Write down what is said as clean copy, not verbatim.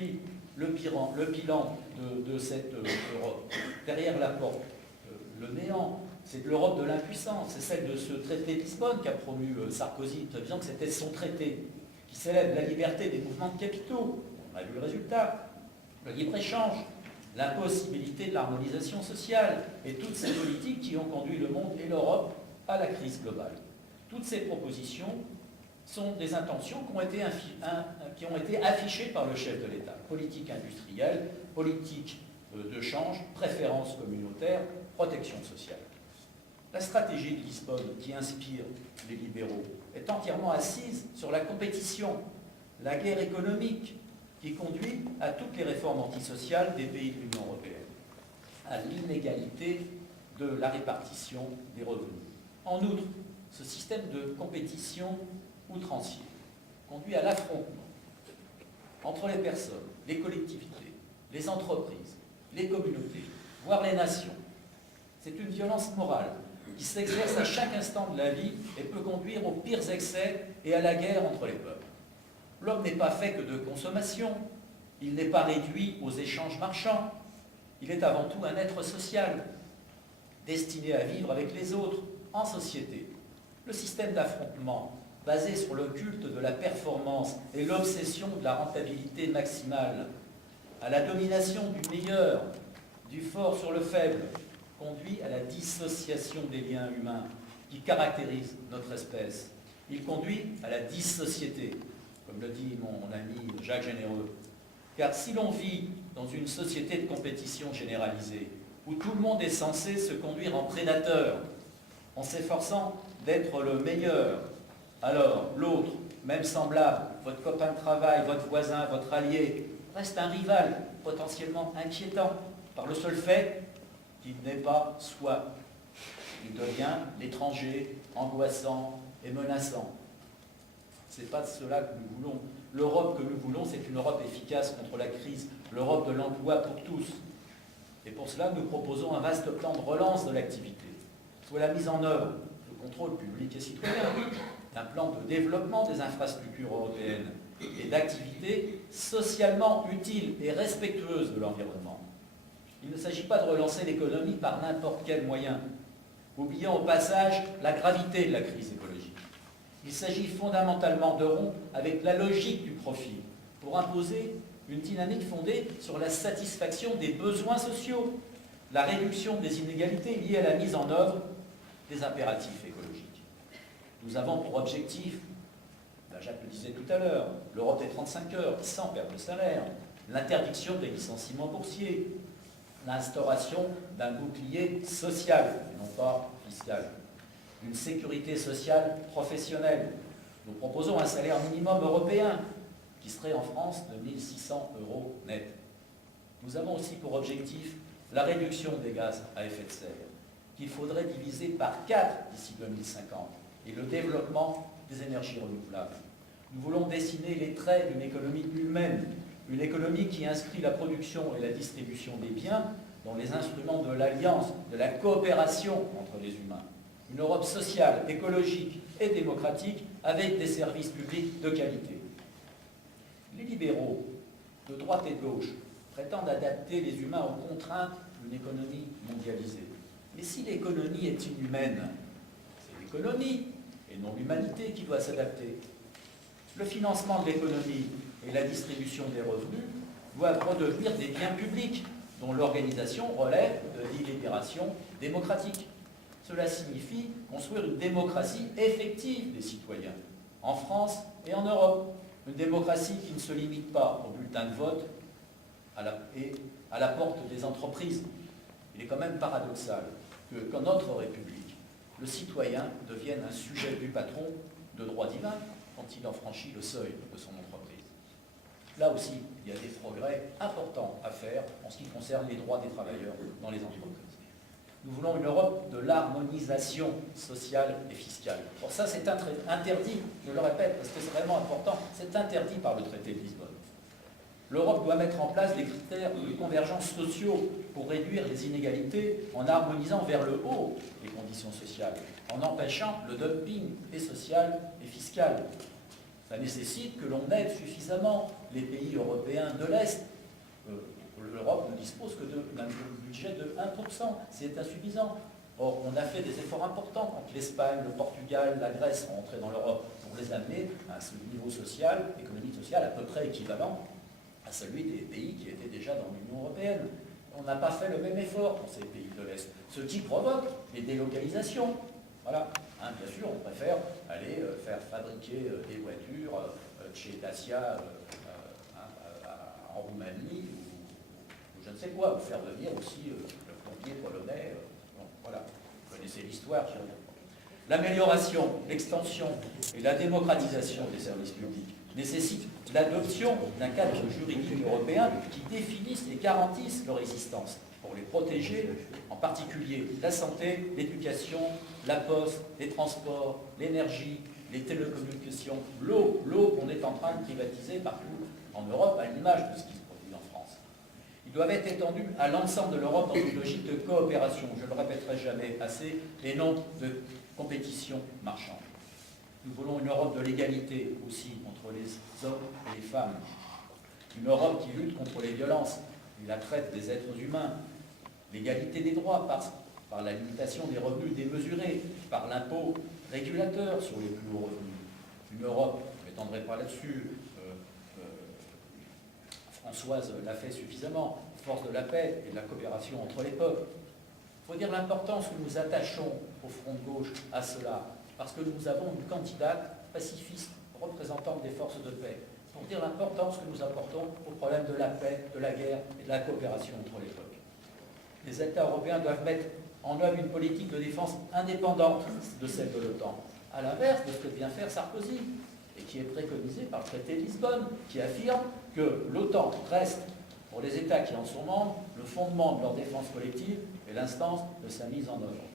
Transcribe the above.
Aujourd'hui, le bilan de cette Europe, derrière la porte, le néant, c'est l'Europe de l'impuissance, c'est celle de ce traité de Lisbonne qu'a promu Sarkozy, disant que c'était son traité, qui célèbre la liberté des mouvements de capitaux. On a vu le résultat, le libre-échange, l'impossibilité de l'harmonisation sociale et toutes ces politiques qui ont conduit le monde et l'Europe à la crise globale. Toutes ces propositions sont des intentions qui ont été affichées par le chef de l'État. Politique industrielle, politique de change, préférence communautaire, protection sociale. La stratégie de Lisbonne qui inspire les libéraux est entièrement assise sur la compétition, la guerre économique qui conduit à toutes les réformes antisociales des pays de l'Union européenne, à l'inégalité de la répartition des revenus. En outre, ce système de compétition outrancier conduit à l'affrontement entre les personnes, les collectivités, les entreprises, les communautés, voire les nations. C'est une violence morale qui s'exerce à chaque instant de la vie et peut conduire aux pires excès et à la guerre entre les peuples. L'homme n'est pas fait que de consommation, il n'est pas réduit aux échanges marchands, il est avant tout un être social, destiné à vivre avec les autres, en société. Le système d'affrontement, basé sur le culte de la performance et l'obsession de la rentabilité maximale, à la domination du meilleur, du fort sur le faible, conduit à la dissociation des liens humains qui caractérisent notre espèce. Il conduit à la dissociété, comme le dit mon ami Jacques Généreux. Car si l'on vit dans une société de compétition généralisée, où tout le monde est censé se conduire en prédateur, en s'efforçant d'être le meilleur, alors l'autre, même semblable, votre copain de travail, votre voisin, votre allié, reste un rival potentiellement inquiétant par le seul fait qu'il n'est pas soi. Il devient l'étranger, angoissant et menaçant. Ce n'est pas cela que nous voulons. L'Europe que nous voulons, c'est une Europe efficace contre la crise, l'Europe de l'emploi pour tous. Et pour cela, nous proposons un vaste plan de relance de l'activité, soit la mise en œuvre, le contrôle public et citoyen, d'un plan de développement des infrastructures européennes et d'activités socialement utiles et respectueuses de l'environnement. Il ne s'agit pas de relancer l'économie par n'importe quel moyen, oubliant au passage la gravité de la crise écologique. Il s'agit fondamentalement de rompre avec la logique du profit pour imposer une dynamique fondée sur la satisfaction des besoins sociaux, la réduction des inégalités liées à la mise en œuvre des impératifs écologiques. Nous avons pour objectif, Jacques le disait tout à l'heure, l'Europe des 35 heures, sans perte de salaire, l'interdiction des licenciements boursiers, l'instauration d'un bouclier social, et non pas fiscal, une sécurité sociale professionnelle. Nous proposons un salaire minimum européen qui serait en France de 1 600 € net. Nous avons aussi pour objectif la réduction des gaz à effet de serre, qu'il faudrait diviser par 4 d'ici 2050, et le développement des énergies renouvelables. Nous voulons dessiner les traits d'une économie humaine, une économie qui inscrit la production et la distribution des biens dans les instruments de l'alliance, de la coopération entre les humains. Une Europe sociale, écologique et démocratique avec des services publics de qualité. Les libéraux, de droite et de gauche, prétendent adapter les humains aux contraintes d'une économie mondialisée. Mais si l'économie est inhumaine, c'est l'économie et non l'humanité qui doit s'adapter. Le financement de l'économie et la distribution des revenus doivent redevenir des biens publics dont l'organisation relève de délibération démocratique. Cela signifie construire une démocratie effective des citoyens, en France et en Europe. Une démocratie qui ne se limite pas au bulletin de vote et à la porte des entreprises. Il est quand même paradoxal que, dans notre République, le citoyen devienne un sujet du patron de droit divin quand il en franchit le seuil de son entreprise. Là aussi, il y a des progrès importants à faire en ce qui concerne les droits des travailleurs dans les entreprises. Nous voulons une Europe de l'harmonisation sociale et fiscale. Pour ça, c'est interdit, je le répète, parce que c'est vraiment important, c'est interdit par le traité de Lisbonne. L'Europe doit mettre en place des critères de convergence sociaux pour réduire les inégalités en harmonisant vers le haut les conditions sociales, en empêchant le dumping et social et fiscal. Ça nécessite que l'on aide suffisamment les pays européens de l'Est. L'Europe ne dispose que d'un budget de 1%, c'est insuffisant. Or, on a fait des efforts importants quand l'Espagne, le Portugal, la Grèce sont entrés dans l'Europe pour les amener à ce niveau social, économique social, à peu près équivalent à celui des pays qui étaient déjà dans l'Union européenne. On n'a pas fait le même effort pour ces pays de l'Est, ce qui provoque les délocalisations. Voilà. Bien sûr, on préfère aller faire fabriquer des voitures chez Dacia en Roumanie ou je ne sais quoi, ou faire venir aussi le plombier polonais. Bon, voilà, vous connaissez l'histoire. L'amélioration, l'extension et la démocratisation des services publics nécessitent l'adoption d'un cadre juridique européen qui définisse et garantisse leur existence pour les protéger, en particulier la santé, l'éducation, la poste, les transports, l'énergie, les télécommunications, l'eau qu'on est en train de privatiser partout en Europe, à l'image de ce qui se produit en France. Ils doivent être étendus à l'ensemble de l'Europe dans une logique de coopération, je ne le répéterai jamais assez, et non de compétition marchande. Nous voulons une Europe de l'égalité aussi entre les hommes et les femmes. Une Europe qui lutte contre les violences et la traite des êtres humains. L'égalité des droits par la limitation des revenus démesurés, par l'impôt régulateur sur les plus hauts revenus. Une Europe, je ne m'étendrai pas là-dessus, Françoise l'a fait suffisamment, force de la paix et de la coopération entre les peuples. Il faut dire l'importance que nous attachons au Front de gauche à cela, parce que nous avons une candidate pacifiste, représentante des forces de paix, pour dire l'importance que nous apportons au problème de la paix, de la guerre et de la coopération entre les peuples. Les États européens doivent mettre en œuvre une politique de défense indépendante de celle de l'OTAN, à l'inverse de ce que vient faire Sarkozy, et qui est préconisé par le traité de Lisbonne, qui affirme que l'OTAN reste, pour les États qui en sont membres, le fondement de leur défense collective et l'instance de sa mise en œuvre.